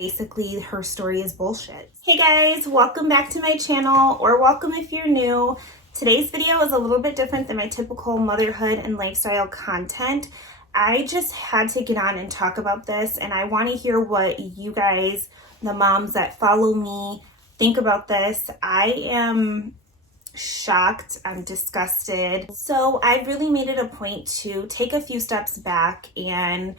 Basically, her story is bullshit. Hey guys, welcome back to my channel, or welcome if you're new. Today's video is a little bit different than my typical motherhood and lifestyle content. I just had to get on and talk about this, and I want to hear what you guys, the moms that follow me, think about this. I am shocked. I'm disgusted. So I really made it a point to take a few steps back, and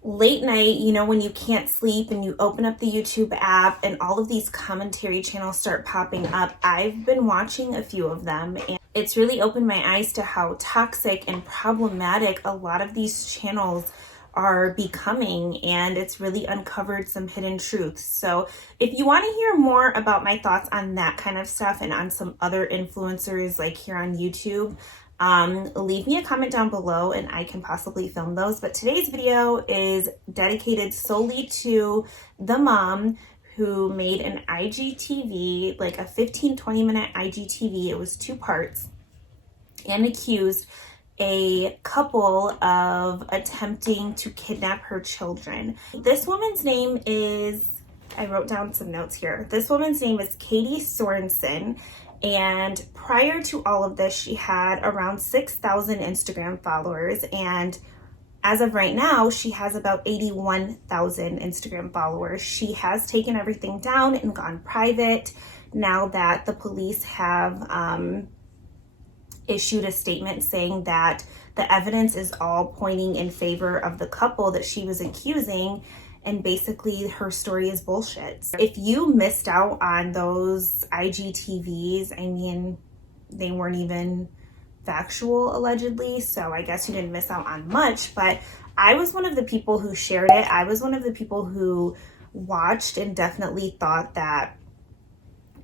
late night, you know, when you can't sleep and you open up the YouTube app and all of these commentary channels start popping up, I've been watching a few of them, and it's really opened my eyes to how toxic and problematic a lot of these channels are becoming, and it's really uncovered some hidden truths. So if you want to hear more about my thoughts on that kind of stuff and on some other influencers like here on YouTube, leave me a comment down below and I can possibly film those. But today's video is dedicated solely to the mom who made an IGTV, like a 15-20 minute IGTV. It was 2 parts, and accused a couple of attempting to kidnap her children. This woman's name is, I wrote down some notes here. This woman's name is Katie Sorensen. And prior to all of this, she had around 6,000 Instagram followers. And as of right now, she has about 81,000 Instagram followers. She has taken everything down and gone private now that the police have issued a statement saying that the evidence is all pointing in favor of the couple that she was accusing. And basically her story is bullshit. If you missed out on those IGTVs, I mean, they weren't even factual allegedly, so I guess you didn't miss out on much, but I was one of the people who shared it. I was one of the people who watched and definitely thought that,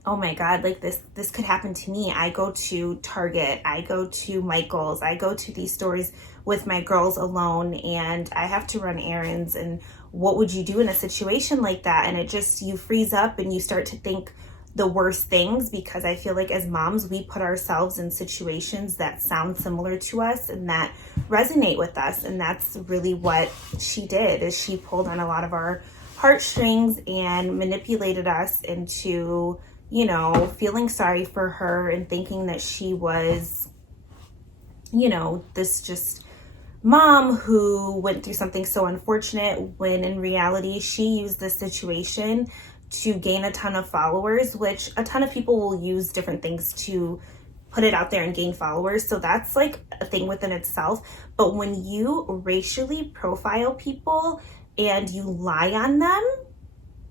oh my God, like this could happen to me. I go to Target, I go to Michael's, I go to these stores with my girls alone, and I have to run errands, and what would you do in a situation like that? And it just, you freeze up and you start to think the worst things, because I feel like as moms, we put ourselves in situations that sound similar to us and that resonate with us. And that's really what she did, is she pulled on a lot of our heartstrings and manipulated us into, you know, feeling sorry for her and thinking that she was, you know, this just mom who went through something so unfortunate, when in reality she used this situation to gain a ton of followers, which a ton of people will use different things to put it out there and gain followers. So that's like a thing within itself. But when you racially profile people and you lie on them,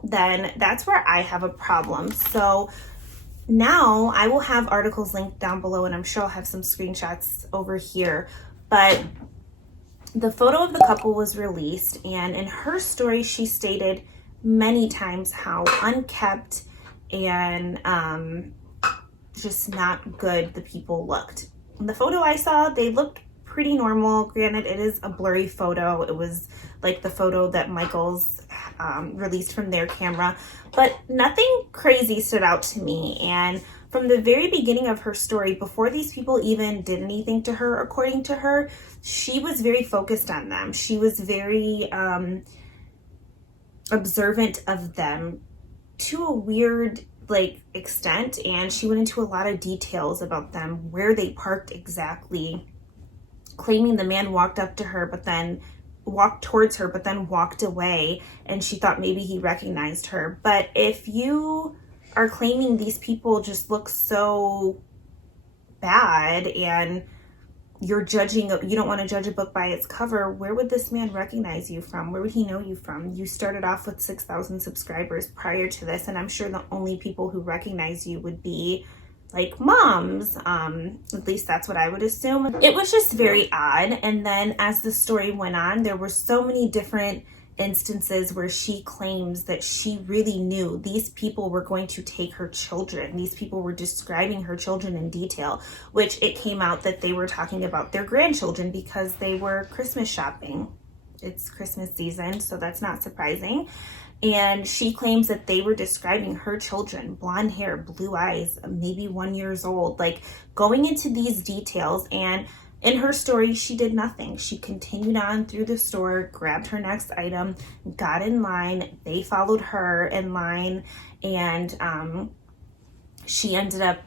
then that's where I have a problem. So now I will have articles linked down below, and I'm sure I'll have some screenshots over here. But the photo of the couple was released, and in her story, she stated many times how unkept and just not good the people looked. In the photo I saw, they looked pretty normal. Granted, it is a blurry photo. It was like the photo that Michael's released from their camera, but nothing crazy stood out to me. And from the very beginning of her story, before these people even did anything to her, according to her, she was very focused on them. She was very observant of them to a weird extent, and she went into a lot of details about them, where they parked exactly, claiming the man walked up to her but then walked towards her but then walked away, and she thought maybe he recognized her. But if you are claiming these people just look so bad and you're judging, you don't want to judge a book by its cover, where would this man recognize you from? Where would he know you from? You started off with 6,000 subscribers prior to this, and I'm sure the only people who recognize you would be like moms. At least that's what I would assume. It was just very odd. And then as the story went on, there were so many different instances where she claims that she really knew these people were going to take her children. These people were describing her children in detail, which it came out that they were talking about their grandchildren because they were Christmas shopping. It's Christmas season, so that's not surprising. And she claims that they were describing her children, blonde hair, blue eyes, maybe 1 year old, like going into these details. And In her story, she did nothing. She continued on through the store, grabbed her next item, got in line. They followed her in line, and she ended up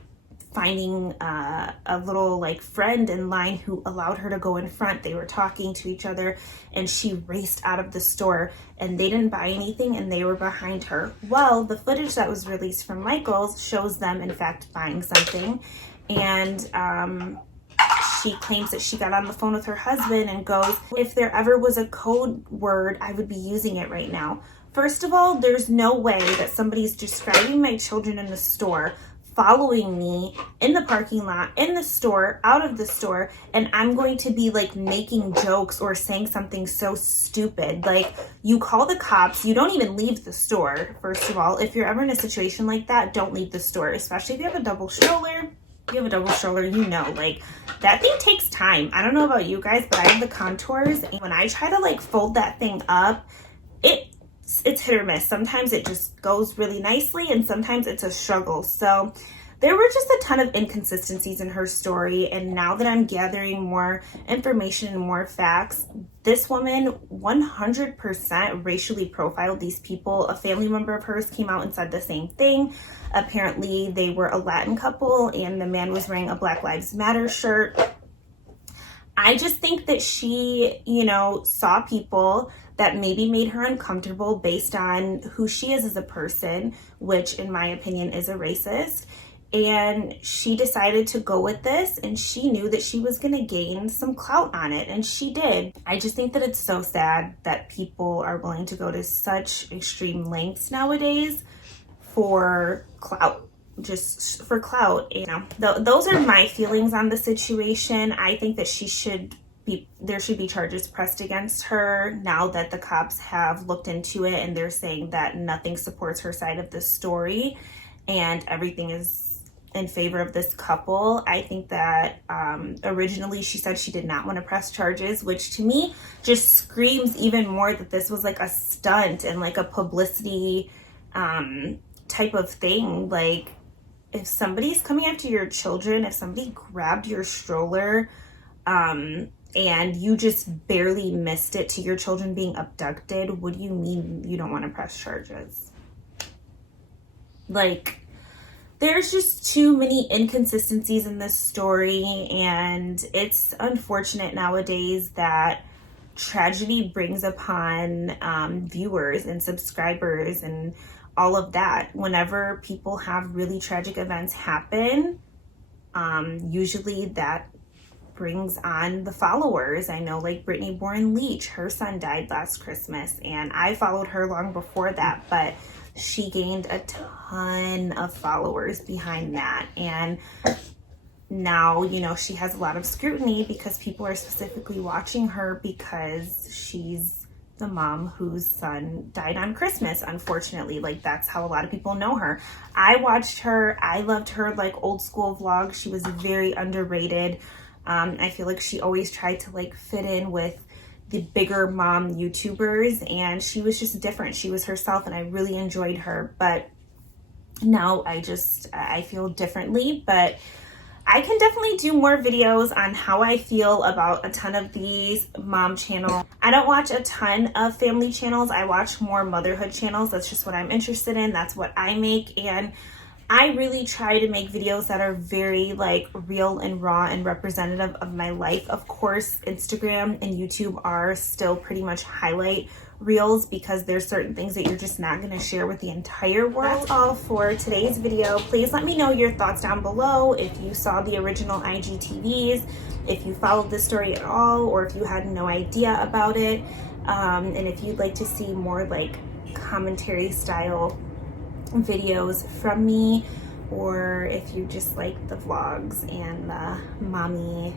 finding a little like friend in line who allowed her to go in front. They were talking to each other, and she raced out of the store, and they didn't buy anything, and they were behind her. Well, the footage that was released from Michael's shows them in fact buying something, and she claims that she got on the phone with her husband and goes, if there ever was a code word, I would be using it right now. First of all, there's no way that somebody's describing my children in the store, following me in the parking lot, in the store, out of the store, and I'm going to be like making jokes or saying something so stupid. Like, you call the cops, you don't even leave the store. First of all, if you're ever in a situation like that, don't leave the store, especially if you have a double stroller. If you have a double stroller, you know, like, that thing takes time. I don't know about you guys, but I have the contours, and when I try to like fold that thing up, it's hit or miss. Sometimes it just goes really nicely, and sometimes it's a struggle. So there were just a ton of inconsistencies in her story, and now that I'm gathering more information and more facts, this woman 100% racially profiled these people. A family member of hers came out and said the same thing. Apparently they were a Latin couple, and the man was wearing a Black Lives Matter shirt. I just think that she, you know, saw people that maybe made her uncomfortable based on who she is as a person, which in my opinion is a racist. And she decided to go with this, and she knew that she was going to gain some clout on it, and she did. I just think that it's so sad that people are willing to go to such extreme lengths nowadays for clout. Just for clout, you know. Those are my feelings on the situation. I think that there should be charges pressed against her now that the cops have looked into it, and they're saying that nothing supports her side of the story and everything is in favor of this couple. I think that originally she said she did not want to press charges, which to me just screams even more that this was like a stunt and like a publicity type of thing. Like, if somebody's coming after your children, if somebody grabbed your stroller and you just barely missed it to your children being abducted, what do you mean you don't want to press charges? Like, there's just too many inconsistencies in this story, and it's unfortunate nowadays that tragedy brings upon viewers and subscribers and all of that. Whenever people have really tragic events happen, usually that brings on the followers. I know, like Brittany Bourne Leach, her son died last Christmas, and I followed her long before that, but she gained a ton of followers behind that. And now, you know, she has a lot of scrutiny because people are specifically watching her because she's the mom whose son died on Christmas, unfortunately. Like, that's how a lot of people know her. I watched her. I loved her, like, old school vlogs. She was very underrated. I feel like she always tried to, like, fit in with the bigger mom YouTubers, and she was just different. She was herself, and I really enjoyed her. But now I feel differently. But I can definitely do more videos on how I feel about a ton of these mom channels. I don't watch a ton of family channels. I watch more motherhood channels. That's just what I'm interested in. That's what I make. And I really try to make videos that are very like real and raw and representative of my life. Of course, Instagram and YouTube are still pretty much highlight reels because there's certain things that you're just not going to share with the entire world. That's all for today's video. Please let me know your thoughts down below. If you saw the original IGTVs, if you followed this story at all, or if you had no idea about it, and if you'd like to see more like commentary style videos from me, or if you just like the vlogs and the mommy